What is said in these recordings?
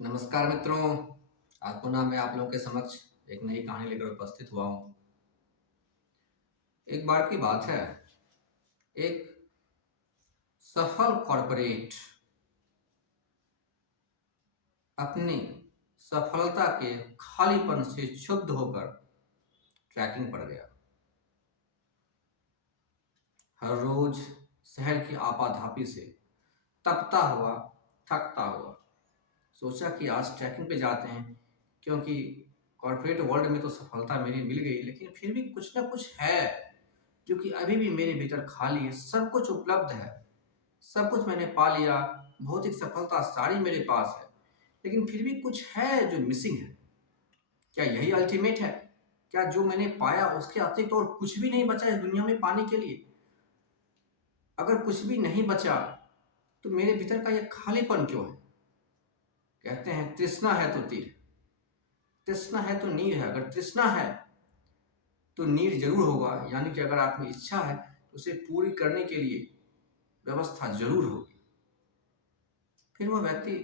नमस्कार मित्रों। आज पुनः मैं आप लोगों के समक्ष एक नई कहानी लेकर उपस्थित हुआ हूँ। एक बार की बात है, एक सफल कॉरपोरेट अपनी सफलता के खालीपन से क्षुब्ध होकर ट्रैकिंग पर गया। हर रोज शहर की आपाधापी से तपता हुआ, थकता हुआ सोचा कि आज ट्रैकिंग पे जाते हैं, क्योंकि कॉर्पोरेट वर्ल्ड में तो सफलता मेरी मिल गई, लेकिन फिर भी कुछ ना कुछ है जो कि अभी भी मेरे भीतर खाली है। सब कुछ उपलब्ध है, सब कुछ मैंने पा लिया, भौतिक सफलता सारी मेरे पास है, लेकिन फिर भी कुछ है जो मिसिंग है। क्या यही अल्टीमेट है? क्या जो मैंने पाया उसके अतिरिक्त और कुछ भी नहीं बचा इस दुनिया में पाने के लिए? अगर कुछ भी नहीं बचा तो मेरे भीतर का यह खालीपन क्यों है? कहते हैं तृष्णा है तो तीर, तृष्णा है तो नीर है। अगर तृष्णा है तो नीर जरूर होगा, यानी कि अगर आप में इच्छा है तो उसे पूरी करने के लिए व्यवस्था जरूर होगी। फिर वह व्यक्ति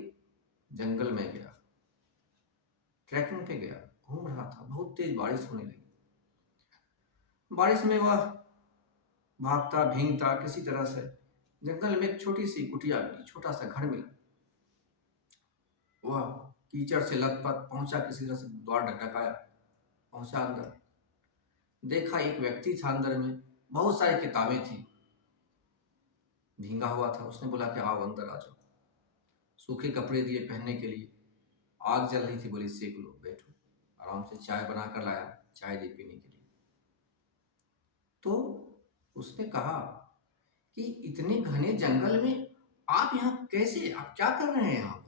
जंगल में गया, ट्रैकिंग पे गया, घूम रहा था। बहुत तेज बारिश होने लगी। बारिश में वह भागता भीगता किसी तरह से जंगल में एक छोटी सी कुटिया मिली, छोटा सा घर मिला। वह कीचड़ से लथपथ पहुंचा, किसी तरह से द्वार ढकढकाया, पहुंचा अंदर। देखा एक व्यक्ति था अंदर में, बहुत सारी किताबें थी, भींगा हुआ था। उसने बोला कि आओ अंदर आ जाओ। सूखे कपड़े दिए पहनने के लिए, आग जल रही थी, बोली सेक लो, बैठो। आराम से चाय बनाकर लाया, चाय दी पीने के लिए। तो उसने कहा कि इतने घने जंगल में आप यहाँ कैसे, आप क्या कर रहे हैं यहाँ पर?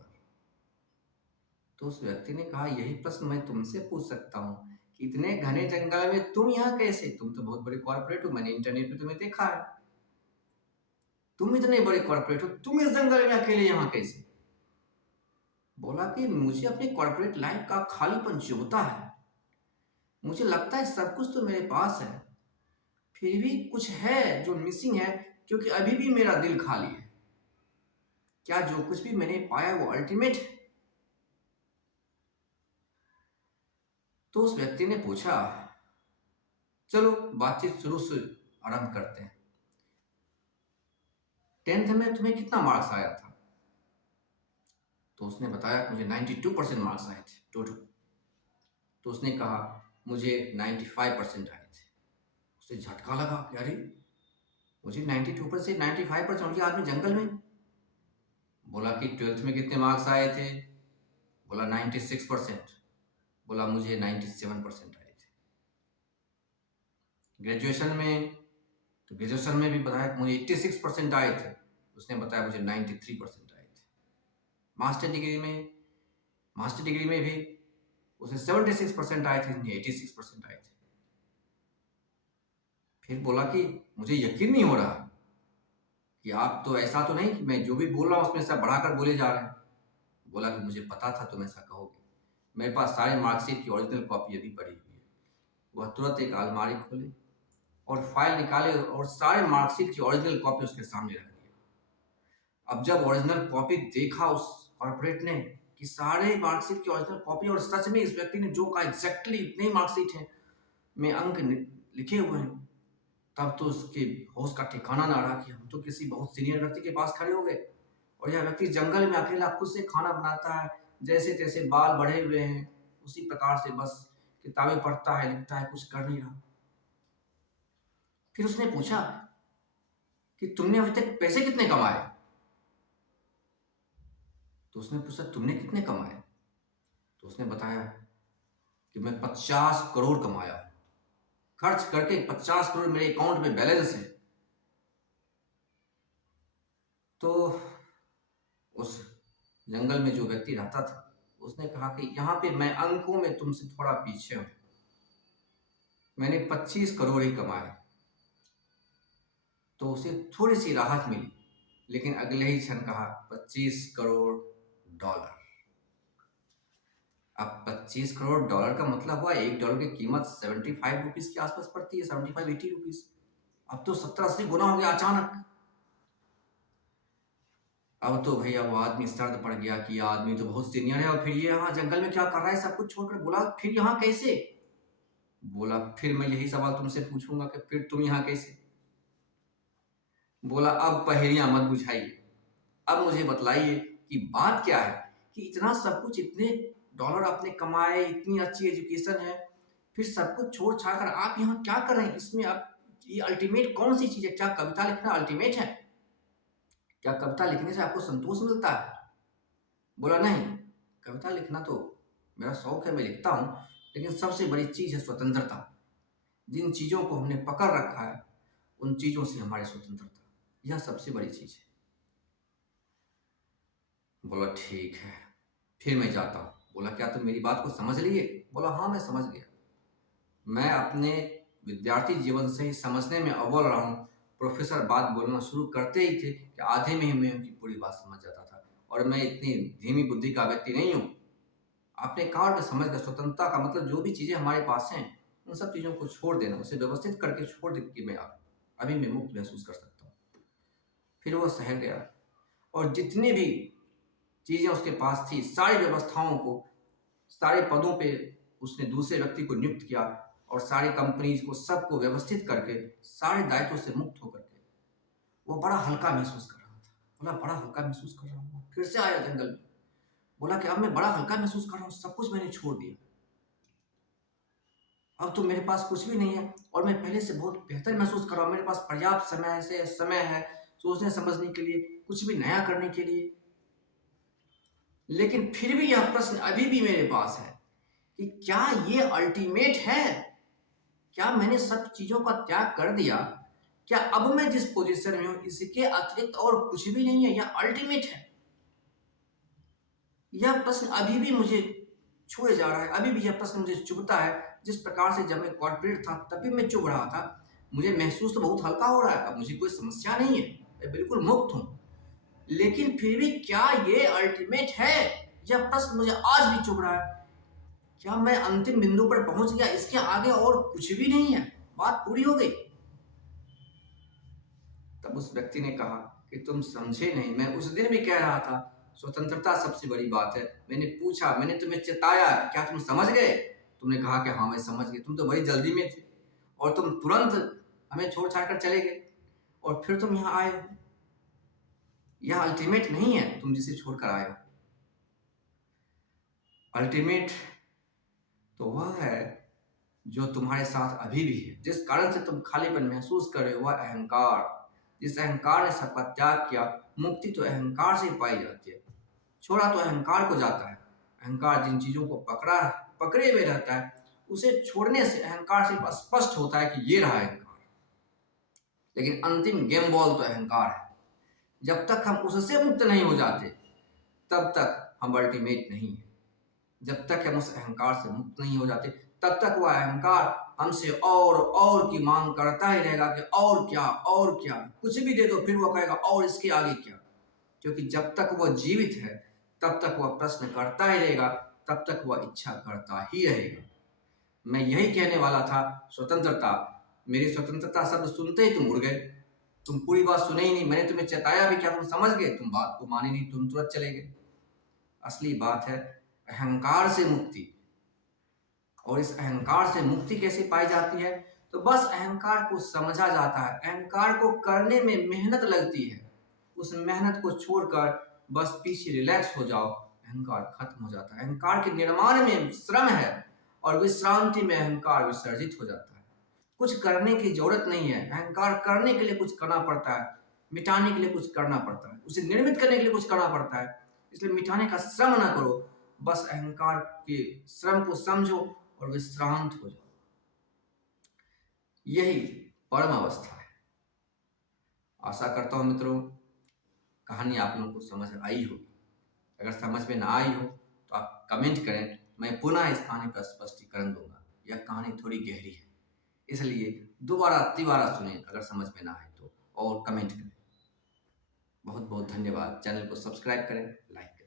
तो उस व्यक्ति ने कहा, यही प्रश्न मैं तुमसे पूछ सकता हूँ कि इतने घने जंगल में तुम यहाँ कैसे? तुम तो बहुत बड़े कॉर्पोरेट हो, मैंने इंटरनेट पे तुम्हें देखा है, तुम इतने बड़े कॉर्पोरेट हो, तुम इस जंगल में अकेले यहाँ कैसे? बोला कि मुझे अपनी कॉर्पोरेट लाइफ का खालीपन चुभता है। मुझे लगता है सब कुछ तो मेरे पास है, फिर भी कुछ है जो मिसिंग है, क्योंकि अभी भी मेरा दिल खाली है। क्या जो कुछ भी मैंने पाया वो अल्टीमेट है? तो उस व्यक्ति ने पूछा, चलो बातचीत शुरू से आरंभ करते हैं। 10th में तुम्हें कितना मार्क्स आया था? तो उसने बताया कि मुझे 92% मार्क्स आए थे टोटल। तो उसने कहा मुझे 95% आए थे। उसे झटका लगा कि अरे, मुझे 92% से 95%, मुझे आदमी जंगल में। बोला कि 12th में कितने मार्क्स आए थे? बोला 96%। बोला मुझे 97% आए थे। ग्रेजुएशन में, तो ग्रेजुएशन में भी बताया कि मुझे 86% आए थे। उसने बताया मुझे 93% आए थे। मास्टर डिग्री में, मास्टर डिग्री में भी उसे 76% आए थे, मुझे 86% आए थे। फिर बोला कि मुझे यकीन नहीं हो रहा कि आप तो ऐसा तो नहीं कि मैं जो भी बोल रहा हूँ उसमें सब बढ़ाकर बोले जा रहे हैं। बोला कि मुझे पता था तुम ऐसा कहोगे, मेरे पास सारे मार्कशीट की ओरिजिनल कॉपी अभी पड़ी हुई है। वह तुरंत एक अलमारी खोले और फाइल निकाले और सारे मार्कशीट की ओरिजिनल कॉपी उसके सामने रख दिया। अब जब ओरिजिनल कॉपी देखा उस कॉर्पोरेट ने कि सारे मार्कशीट की ओरिजिनल कॉपी, और सच में इस व्यक्ति ने जो कहा एग्जैक्टली इतने मार्कशीट हैं में अंक लिखे हुए हैं, तब तो उसके होश का ठिकाना ना रहा कि हम तो किसी बहुत सीनियर व्यक्ति के पास खड़े हो गए, और यह व्यक्ति जंगल में अकेला खुद से खाना बनाता है, जैसे तैसे बाल बढ़े हुए हैं, उसी प्रकार से बस किताबें पढ़ता है, लिखता है, कुछ कर नहीं रहा। फिर उसने पूछा कि तुमने अभी तक पैसे कितने कमाए? तो उसने पूछा तुमने कितने कमाए? तो उसने बताया कि मैं 50 करोड़ कमाया, खर्च करके 50 करोड़ मेरे अकाउंट में बैलेंस है। तो उस जंगल में जो व्यक्ति रहता था उसने कहा कि यहाँ पे मैं अंकों में तुमसे थोड़ा पीछे हूं, मैंने 25 करोड़ ही कमाए। तो उसे थोड़ी सी राहत मिली, लेकिन अगले ही क्षण कहा 25 करोड़ डॉलर। अब 25 करोड़ डॉलर का मतलब हुआ $1 की कीमत 75 रुपीज के आसपास पड़ती है, 75-80 रुपीज। अब तो 70-80 गुना हो गया अचानक। अब तो भैया वो आदमी सर्द पड़ गया कि ये आदमी तो बहुत सीनियर है और फिर ये यहाँ जंगल में क्या कर रहा है, सब कुछ छोड़कर। बोला फिर यहाँ कैसे? बोला फिर मैं यही सवाल तुमसे पूछूंगा कि फिर तुम यहाँ कैसे? बोला अब पहेलियां मत बुझाइए, अब मुझे बतलाइए कि बात क्या है कि इतना सब कुछ, इतने डॉलर आपने कमाए, इतनी अच्छी एजुकेशन है, फिर सब कुछ छोड़ छाड़ कर आप यहाँ क्या कर रहे हैं? इसमें आप, ये अल्टीमेट कौन सी चीज है? क्या कविता लिखना अल्टीमेट है? क्या कविता लिखने से आपको संतोष मिलता है? बोला नहीं, कविता लिखना तो मेरा शौक है, मैं लिखता हूँ, लेकिन सबसे बड़ी चीज है स्वतंत्रता। जिन चीजों को हमने पकड़ रखा है उन चीजों से हमारी स्वतंत्रता, यह सबसे बड़ी चीज है। बोला ठीक है, फिर मैं जाता हूँ। बोला क्या तुम मेरी बात को समझ लिए? बोला हाँ मैं समझ गया। मैं अपने विद्यार्थी जीवन से ही समझने में अव्वल रहा हूँ। प्रोफेसर बात बोलना शुरू करते ही थे कि आधे में ही मैं उनकी पूरी बात समझ जाता था, और मैं इतनी धीमी बुद्धि का व्यक्ति नहीं हूँ। आपने कहा और मैं समझ गया, स्वतंत्रता का मतलब जो भी चीज़ें हमारे पास हैं उन सब चीज़ों को छोड़ देना, उसे व्यवस्थित करके छोड़ दे कि मैं अभी मैं मुक्त महसूस कर सकता हूँ। फिर वो शहर गया और जितनी भी चीज़ें उसके पास थी, सारी व्यवस्थाओं को, सारे पदों पे उसने दूसरे व्यक्ति को नियुक्त किया, और सारी कंपनीज को सबको व्यवस्थित करके सारे दायित्वों से मुक्त होकर के वो बड़ा हल्का महसूस कर रहा था। बोला बड़ा हल्का महसूस कर रहा हूँ। फिर से आया जंगल में, बोला कि अब मैं बड़ा हल्का महसूस कर रहा हूँ, सब कुछ मैंने छोड़ दिया, अब तो मेरे पास कुछ भी नहीं है और मैं पहले से बहुत बेहतर महसूस कर रहा हूँ। मेरे पास पर्याप्त समय है सोचने समझने के लिए, कुछ भी नया करने के लिए। लेकिन फिर भी यह प्रश्न अभी भी मेरे पास है कि क्या ये अल्टीमेट है? क्या मैंने सब चीजों का त्याग कर दिया? क्या अब मैं जिस पोजीशन में हूं इसके अतिरिक्त और कुछ भी नहीं है? यह अल्टीमेट है? यह प्रश्न अभी भी मुझे छुए जा रहा है, अभी भी यह प्रश्न मुझे चुभता है। जिस प्रकार से जब मैं कॉर्पोरेट था तभी मैं चुभ रहा था, मुझे महसूस तो बहुत हल्का हो रहा है, अब मुझे कोई समस्या नहीं है, मैं बिल्कुल मुक्त हूं। लेकिन फिर भी क्या ये अल्टीमेट है? यह प्रश्न मुझे आज भी चुभ रहा है। क्या मैं अंतिम बिंदु पर पहुंच गया, इसके आगे और कुछ भी नहीं है, बात पूरी हो गई? तब उस व्यक्ति ने कहा कि तुम समझे नहीं, मैं उस दिन भी कह रहा था स्वतंत्रता सबसे बड़ी बात है। मैंने पूछा, मैंने तुम्हें चिताया, क्या तुम समझ गए? तुमने कहा कि हाँ मैं समझ गई। तुम तो बड़ी जल्दी में थे और तुम तुरंत हमें छोड़ छाड़ कर चले गए, और फिर तुम यहाँ आए हो। यह अल्टीमेट नहीं है तुम जिसे छोड़कर आए हो। अल्टीमेट तो वह है जो तुम्हारे साथ अभी भी है, जिस कारण से तुम खालीपन महसूस कर रहे हो, वह अहंकार। जिस अहंकार ने सबका त्याग किया, मुक्ति तो अहंकार से पाई जाती है। छोड़ा तो अहंकार को जाता है। अहंकार जिन चीजों को पकड़े हुए रहता है, उसे छोड़ने से अहंकार से स्पष्ट होता है कि ये रहा अहंकार। लेकिन अंतिम गेम बॉल तो अहंकार है। जब तक हम उससे मुक्त नहीं हो जाते तब तक हम अल्टीमेट नहीं है। जब तक हम उस अहंकार से मुक्त नहीं हो जाते तब तक वह अहंकार हमसे और की मांग करता ही रहेगा कि और क्या, कुछ भी दे दो, फिर वो कहेगा और इसके आगे क्या। क्योंकि जब तक वह जीवित है तब तक वह प्रश्न करता ही रहेगा, तब तक वह इच्छा करता ही रहेगा। मैं यही कहने वाला था, स्वतंत्रता, मेरी स्वतंत्रता शब्द सुनते ही तुम उड़ गए। तुम पूरी बात सुने ही नहीं, मैंने तुम्हें चेताया भी, क्या तुम समझ गए? तुम बात को माने नहीं, तुम तुरंत चले गए। असली बात है अहंकार से मुक्ति। और इस अहंकार से मुक्ति कैसे पाई जाती है? तो बस अहंकार को समझा जाता है, अहंकार को करने में मेहनत लगती है, उस मेहनत को छोड़कर बस पीछे रिलैक्स हो जाओ, अहंकार खत्म हो जाता है। अहंकार के निर्माण में श्रम है और विश्रांति में अहंकार विसर्जित हो जाता है। कुछ करने की जरूरत नहीं है। अहंकार करने के लिए कुछ करना पड़ता है, मिटाने के लिए कुछ करना पड़ता है, उसे निर्मित करने के लिए कुछ करना पड़ता है। इसलिए मिटाने का श्रम ना करो, बस अहंकार के श्रम को समझो और विश्रांत हो जाओ। यही परम अवस्था है। आशा करता हूं मित्रों कहानी आप लोगों को समझ आई होगी। अगर समझ में ना आई हो तो आप कमेंट करें, मैं पुनः इस कहानी पर स्पष्टीकरण दूंगा। यह कहानी थोड़ी गहरी है, इसलिए दोबारा तिबारा सुने अगर समझ में ना आए तो, और कमेंट करें। बहुत बहुत धन्यवाद। चैनल को सब्सक्राइब करें, लाइक